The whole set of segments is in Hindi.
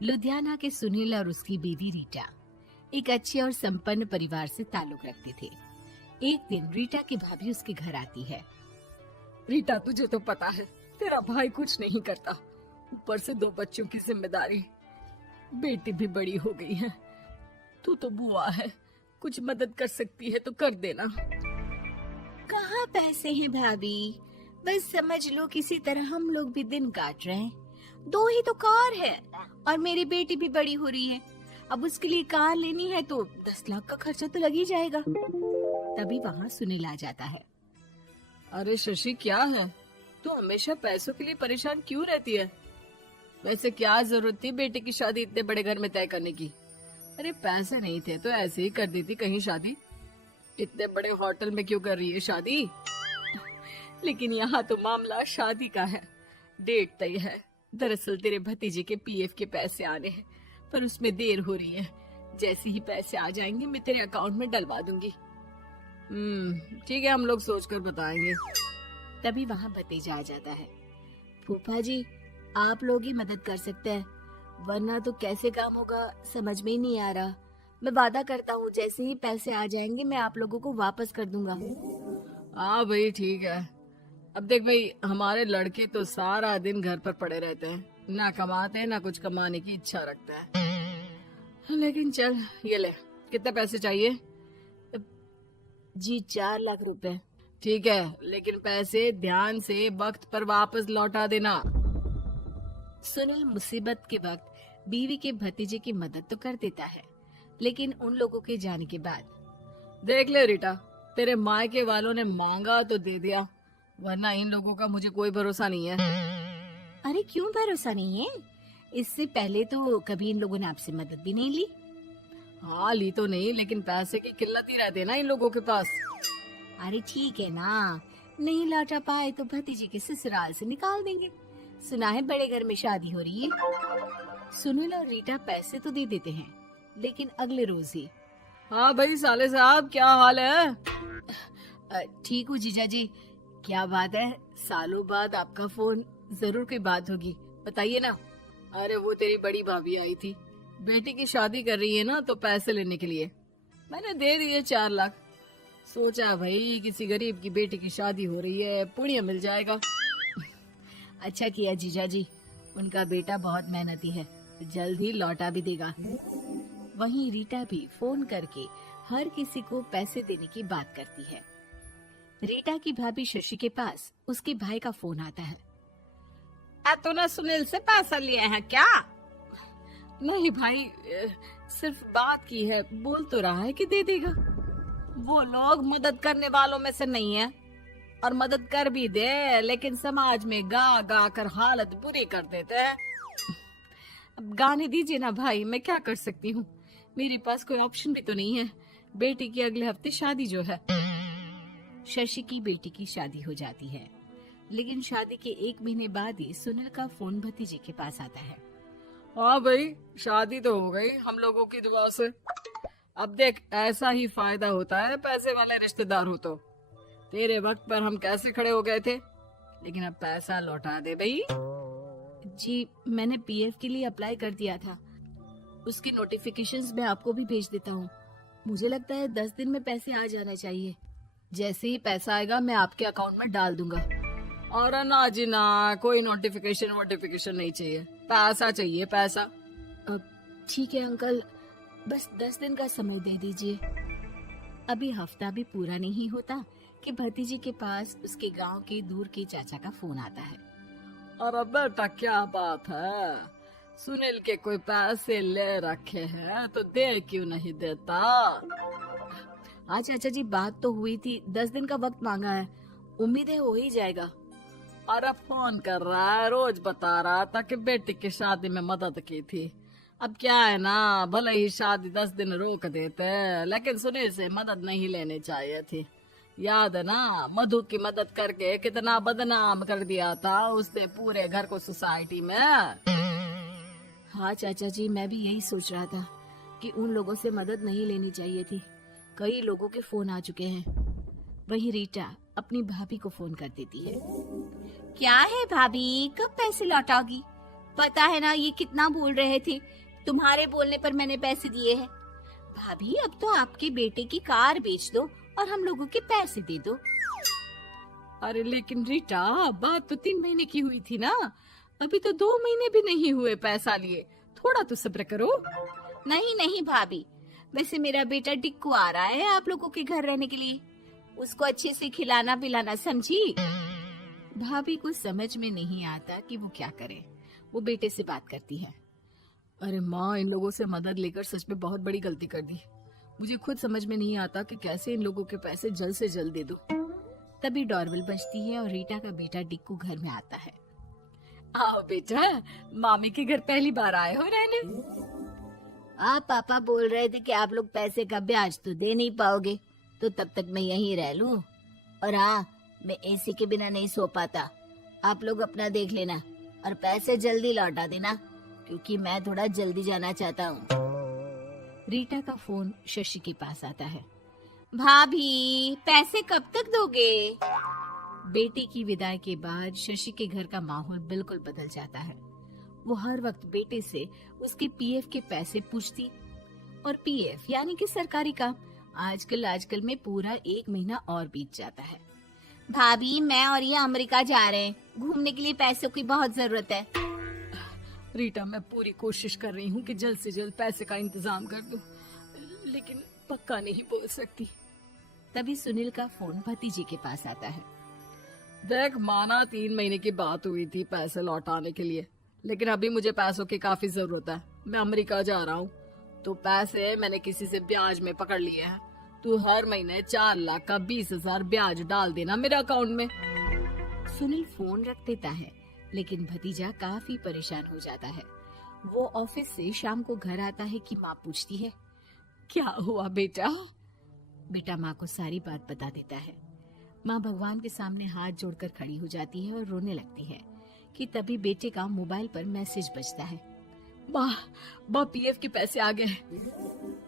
लुधियाना के सुनील और उसकी बीवी रीटा एक अच्छे और संपन्न परिवार से ताल्लुक रखते थे। एक दिन रीटा की भाभी उसके घर आती है। रीटा, तुझे तो पता है तेरा भाई कुछ नहीं करता, ऊपर से 2 बच्चों की जिम्मेदारी, बेटी भी बड़ी हो गई है। तू तो बुआ है, कुछ मदद कर सकती है तो कर देना। कहाँ पैसे हैं भाभी, बस समझ लो किसी तरह हम लोग भी दिन काट रहे हैं। 2 ही तो कार है और मेरी बेटी भी बड़ी हो रही है। अब उसके लिए कार लेनी है तो 10 लाख का खर्चा तो लग ही जाएगा। तभी वहाँ सुनील आ जाता है। अरे शशि, क्या है, तू हमेशा पैसों के लिए परेशान क्यों रहती है? वैसे क्या जरूरत थी बेटी की शादी इतने बड़े घर में तय करने की? अरे पैसे नहीं थे तो ऐसे ही कर देती कहीं शादी। इतने बड़े होटल में क्यों कर रही है शादी? लेकिन यहाँ तो मामला शादी का है, डेट तय है। दरअसल तेरे भतीजे के पीएफ के पैसे आने हैं, पर उसमें देर हो रही है। जैसे ही पैसे आ जाएंगे मैं तेरे अकाउंट में डलवा दूंगी। ठीक है, हम लोग सोचकर बताएंगे। तभी वहाँ भतीजा आ जाता है। फूफा जी, आप लोग ही मदद कर सकते हैं, वरना तो कैसे काम होगा समझ में ही नहीं आ रहा। मैं वादा करता हूँ जैसे ही पैसे आ जाएंगे मैं आप लोगों को वापस कर दूंगा। हाँ भाई, ठीक है। अब देख भाई, हमारे लड़के तो सारा दिन घर पर पड़े रहते हैं, ना कमाते हैं ना कुछ कमाने की इच्छा रखता है। लेकिन चल, ये ले, कितने पैसे चाहिए? जी 4 लाख रुपए। ठीक है, लेकिन पैसे ध्यान से वक्त पर वापस लौटा देना। सुनील मुसीबत के वक्त बीवी के भतीजे की मदद तो कर देता है, लेकिन उन लोगों के जाने के बाद देख ले रीटा, तेरे मायके वालों ने मांगा तो दे दिया, वरना इन लोगों का मुझे कोई भरोसा नहीं है। अरे क्यों भरोसा नहीं है? इससे पहले तो कभी इन लोगों ने आपसे मदद भी नहीं ली। हाँ, ली तो नहीं, लेकिन पैसे की किल्लत ही रहती है ना इन लोगों के पास। अरे ठीक है ना, नहीं लौटा पाए तो भतीजे के ससुराल से निकाल देंगे। सुना है बड़े घर में शादी हो रही है। सुनील और रीटा पैसे तो दे देते हैं, लेकिन अगले रोज ही। हाँ भाई साले साहब, क्या हाल है? ठीक हूँ जीजा जी। क्या बात है, सालों बाद आपका फोन, जरूर कोई बात होगी, बताइए ना। अरे वो तेरी बड़ी भाभी आई थी, बेटी की शादी कर रही है ना, तो पैसे लेने के लिए मैंने दे दिए 4 लाख। सोचा भाई किसी गरीब की बेटी की शादी हो रही है, पुण्य मिल जाएगा। अच्छा किया जीजा जी, उनका बेटा बहुत मेहनती है, जल्द ही लौटा भी देगा। वहीं रीटा भी फोन करके हर किसी को पैसे देने की बात करती है। रीटा की भाभी शशि के पास उसके भाई का फोन आता है। तूने सुनील से पैसा लिए हैं क्या? नहीं भाई, सिर्फ बात की है, बोल तो रहा है कि दे देगा। वो लोग मदद करने वालों में से नहीं है, और मदद कर भी दे लेकिन समाज में गा गा कर हालत बुरी कर देते हैं। अब गाने दीजिए ना भाई, मैं क्या कर सकती हूँ, मेरे पास कोई ऑप्शन भी तो नहीं है। बेटी की अगले हफ्ते शादी जो है। शशि की बेटी की शादी हो जाती है, लेकिन शादी के 1 महीने बाद ही सुनील का फोन भतीजे के पास आता है। हाँ भाई, शादी तो हो गई हम लोगों की दुआ से। अब देख, ऐसा ही फायदा होता है पैसे वाले रिश्तेदार हो तो। तेरे वक्त पर हम कैसे खड़े हो गए थे, लेकिन अब पैसा लौटा दे भाई। जी, मैंने पीएफ के लिए अप्लाई कर दिया था, उसकी नोटिफिकेशंस मैं आपको भी भेज देता हूँ। मुझे लगता है 10 दिन में पैसे आ जाना चाहिए। जैसे ही पैसा आएगा मैं आपके अकाउंट में डाल दूंगा। और ना जी ना, कोई नोटिफिकेशन नहीं चाहिए, पैसा चाहिए, पैसा। ठीक है अंकल, बस 10 दिन का समय दे दीजिए। अभी हफ्ता भी पूरा नहीं होता कि भतीजे के पास उसके गांव के दूर के चाचा का फोन आता है। अरे बेटा, क्या बात है, सुनील के कोई पैसे ले रखे हैं तो दे क्यों नहीं देता? हाँ चाचा जी, बात तो हुई थी, 10 दिन का वक्त मांगा है, उम्मीद है हो ही जाएगा। अरे फोन कर रहा है, रोज बता रहा था कि बेटी की शादी में मदद की थी। अब क्या है ना, भले ही शादी 10 दिन रोक देते, लेकिन सुनील से मदद नहीं लेनी चाहिए थी। याद है ना, मधु की मदद करके कितना बदनाम कर दिया था उसने पूरे घर को सोसाइटी में। हाँ चाचा जी, मैं भी यही सोच रहा था कि उन लोगों से मदद नहीं लेनी चाहिए थी। कई लोगों के फोन आ चुके हैं। वही रीटा अपनी भाभी को फोन कर देती है। क्या है भाभी, कब पैसे लौटाओगी? पता है ना ये कितना बोल रहे थे, तुम्हारे बोलने पर मैंने पैसे दिए हैं। भाभी अब तो आपके बेटे की कार बेच दो और हम लोगों के पैसे दे दो। अरे लेकिन रीटा, बात तो 3 महीने की हुई थी ना, अभी तो 2 महीने भी नहीं हुए पैसा लिए, थोड़ा तो सब्र करो। नहीं नहीं भाभी, वैसे मेरा बेटा टिक्कू आ रहा है आप लोगों के घर रहने के लिए, उसको अच्छे से खिलाना पिलाना, समझी? भाभी को समझ में नहीं आता कि वो क्या करे। वो बेटे से बात करती है। अरे माँ, इन लोगों से मदद लेकर सच में बहुत बड़ी गलती कर दी। मुझे खुद समझ में नहीं आता कि कैसे इन लोगों के पैसे जल्द से जल्द दे दूं। तभी डोरबेल बजती है और रीटा का बेटा टिक्कू घर में आता है। आओ बेटा, मामी के घर पहली बार आए हो रहने। आप पापा बोल रहे थे कि आप लोग पैसे का ब्याज तो दे नहीं पाओगे, तो तब तक मैं यहीं रह लूं। और हाँ, मैं एसी के बिना नहीं सो पाता। आप लोग अपना देख लेना और पैसे जल्दी लौटा देना, क्योंकि मैं थोड़ा जल्दी जाना चाहता हूँ। रीटा का फोन शशि के पास आता है। भाभी, पैसे कब तक दोगे? बेटे की विदाई के बाद शशि के घर का माहौल बिल्कुल बदल जाता है। वो हर वक्त बेटे से उसके पीएफ के पैसे पूछती, और पीएफ यानी कि सरकारी काम। आजकल में पूरा 1 महीना और बीत जाता है। भाभी, मैं और ये अमेरिका जा रहे हैं, घूमने के लिए पैसों की बहुत जरूरत है। रीटा, मैं पूरी कोशिश कर रही हूँ कि जल्द से जल्द पैसे का इंतजाम कर दूं, लेकिन पक्का नहीं बोल सकती। तभी सुनील का फोन भतीजे के पास आता है। देख माना 3 महीने की बात हुई थी पैसे लौटाने के लिए, लेकिन अभी मुझे पैसों की काफी जरूरत है। मैं अमेरिका जा रहा हूँ, तो पैसे मैंने किसी से ब्याज में पकड़ लिए हैं। तू हर महीने 4 लाख का 20,000 ब्याज डाल देना मेरे अकाउंट में। सुनील फोन रख देता है, लेकिन भतीजा काफी परेशान हो जाता है। वो ऑफिस से शाम को घर आता है कि माँ पूछती है, क्या हुआ बेटा? बेटा माँ को सारी बात बता देता है। माँ भगवान के सामने हाथ जोड़कर खड़ी हो जाती है और रोने लगती है कि तभी बेटे का मोबाइल पर मैसेज बजता है। माँ, पीएफ के पैसे आ गए।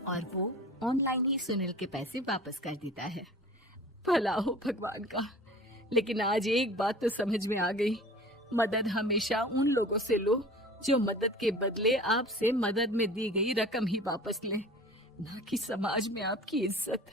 और वो ऑनलाइन ही सुनील के पैसे वापस कर देता है। भला हो भगवान का। लेकिन आज एक बात तो समझ में आ गई, मदद हमेशा उन लोगों से लो जो मदद के बदले आपसे मदद में दी गई रकम ही वापस लें, ना कि समाज में आपकी इज्जत।